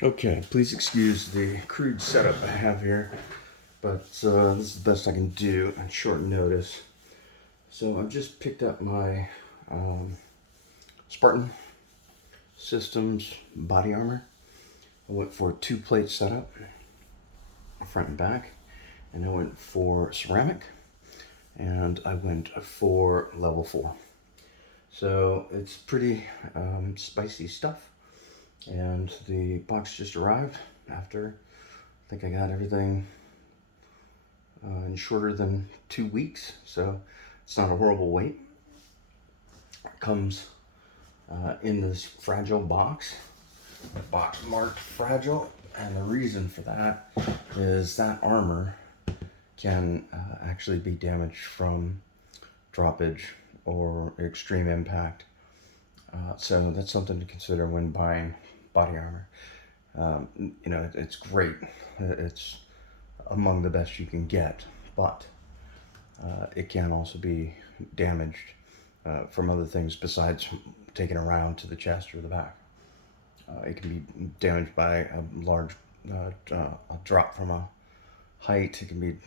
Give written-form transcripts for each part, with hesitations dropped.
Okay, please excuse the crude setup I have here, but this is the best I can do on short notice. So I've just picked up my Spartan Systems body armor. I went for a 2-plate setup, front and back, and I went for ceramic, and I went for level 4. So it's pretty spicy stuff, and the box just arrived after I think I got everything in shorter than 2 weeks, so it's not a horrible wait. It comes in this fragile box, a box marked fragile, and the reason for that is that armor can actually be damaged from droppage or extreme impact. So that's something to consider when buying body armor. It's great. It's among the best you can get, but it can also be damaged from other things besides taken around to the chest or the back. It can be damaged by a large a drop from a height. It can be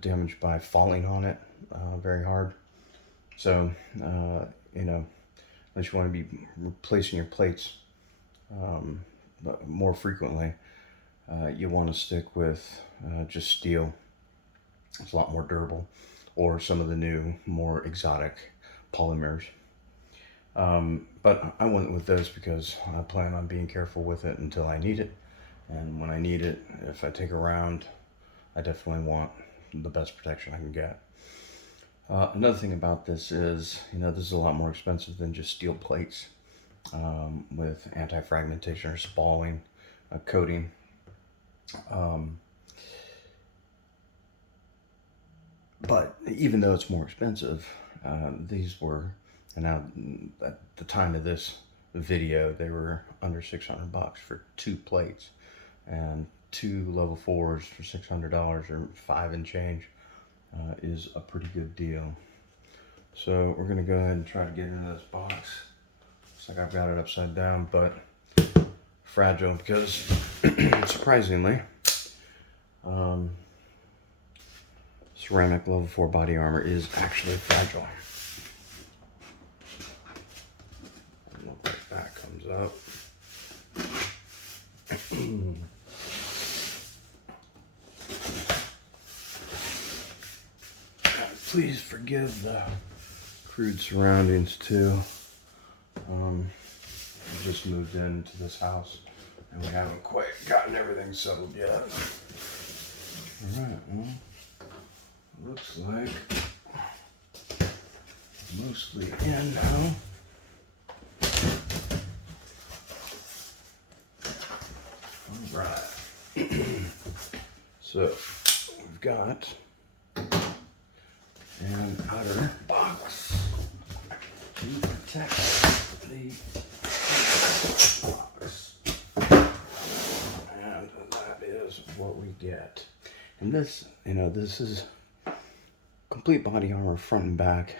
damaged by falling on it very hard. So, unless you want to be replacing your plates more frequently, you want to stick with just steel. It's a lot more durable, or some of the new, more exotic polymers. But I went with this because I plan on being careful with it until I need it. And when I need it, if I take a round, I definitely want the best protection I can get. Another thing about this is, this is a lot more expensive than just steel plates with anti-fragmentation or spalling, coating. But even though it's more expensive, these were, and now at the time of this video, they were under $600 for 2 plates, and 2 level 4s for $600 or 5 and change is a pretty good deal. So we're gonna go ahead and try to get into this box. Looks like I've got it upside down, but fragile because surprisingly, ceramic level 4 body armor is actually fragile. And the back comes up. Please forgive the crude surroundings too. We just moved into this house and we haven't quite gotten everything settled yet. Alright, well, looks like mostly in now. Alright. So we've got an outer box to protect the box. And that is what we get. And this, this is complete body armor, front and back,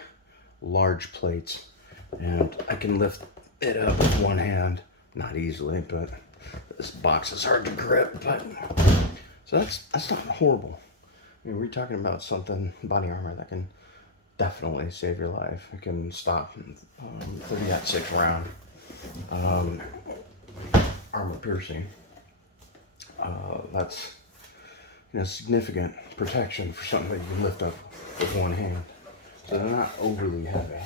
large plates, and I can lift it up with one hand, not easily, but this box is hard to grip. But so that's not horrible. I mean, we're talking about something, body armor, that can definitely save your life. It can stop 30-6 round armor piercing. That's significant protection for something that you can lift up with one hand. So they're not overly heavy,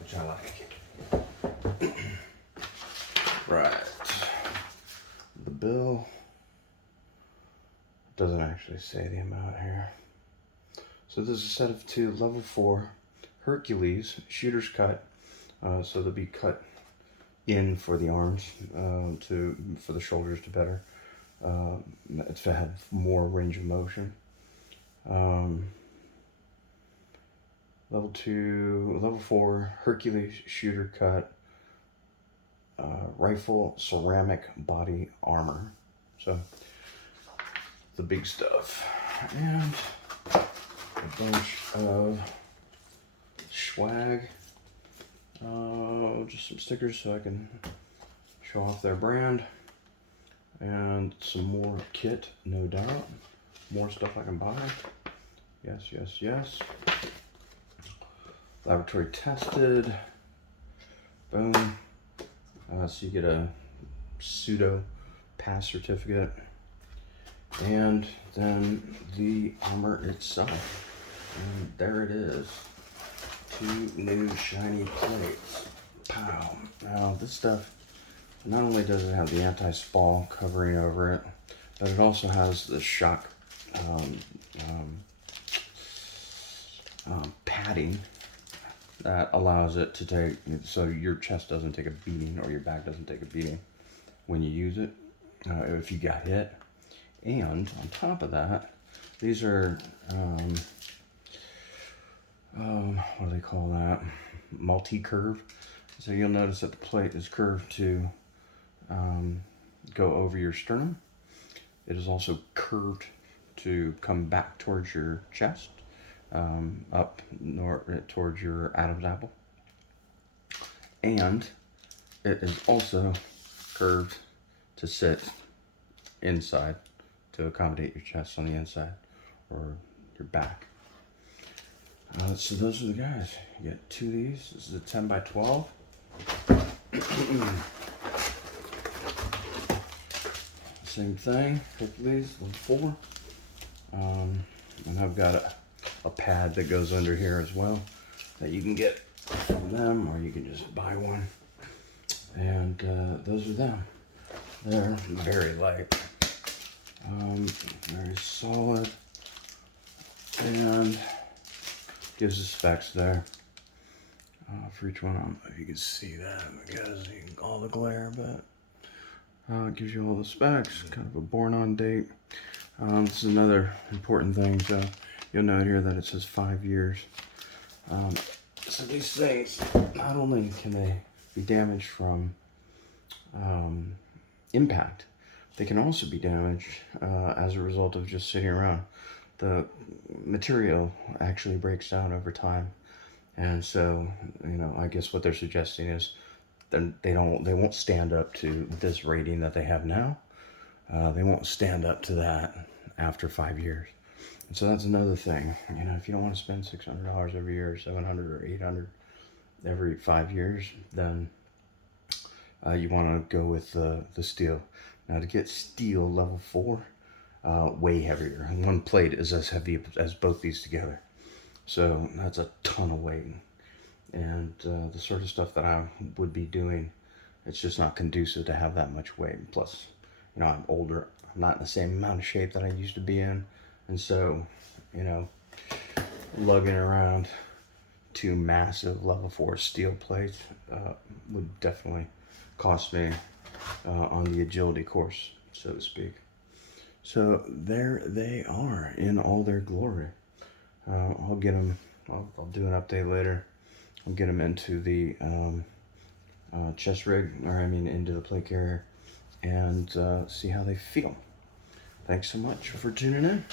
which I like. Right. The bill doesn't actually say the amount here. So this is a set of 2 level 4 Hercules shooter's cut. So they'll be cut in for the arms, for the shoulders to better. It's to have more range of motion. Level 4 Hercules shooter cut rifle ceramic body armor. So the big stuff, and a bunch of swag. Just some stickers so I can show off their brand. And some more kit, no doubt. More stuff I can buy. Yes, yes, yes. Laboratory tested. Boom. So you get a pseudo pass certificate. And then the armor itself. And there it is. 2 new shiny plates. Pow. Now this stuff, not only does it have the anti-spall covering over it, but it also has the shock padding that allows it to take, so your chest doesn't take a beating or your back doesn't take a beating when you use it, if you got hit. And on top of that, these are, what do they call that? Multi-curve. So you'll notice that the plate is curved to go over your sternum. It is also curved to come back towards your chest, up towards your Adam's apple. And it is also curved to sit inside to accommodate your chest on the inside or your back. So those are the guys. You get 2 of these. This is a 10 by 12. Same thing, Hercules, level 4. And I've got a pad that goes under here as well that you can get from them, or you can just buy one. And those are them. They're very light, very solid, and gives the specs there for each one. I don't know if you can see that because all the glare, but it gives you all the specs, kind of a born on date. This is another important thing, so you'll note here that it says 5 years. So these things, not only can they be damaged from impact, they can also be damaged as a result of just sitting around. The material actually breaks down over time, and so, you know, I guess what they're suggesting is they won't stand up to this rating that they have now. They won't stand up to that after 5 years. And so that's another thing. You know, if you don't want to spend $600 every year, or $700 or $800 every 5 years, then you want to go with the steel. Now, to get steel level 4, way heavier. One plate is as heavy as both these together. So that's a ton of weight. And the sort of stuff that I would be doing, it's just not conducive to have that much weight. Plus, you know, I'm older. I'm not in the same amount of shape that I used to be in. And so, you know, lugging around 2 massive level 4 steel plates would definitely cost me on the agility course, so to speak. So there they are in all their glory. I'll get them, I'll do an update later. I'll get them into the chest rig, or I mean into the plate carrier, and see how they feel. Thanks so much for tuning in.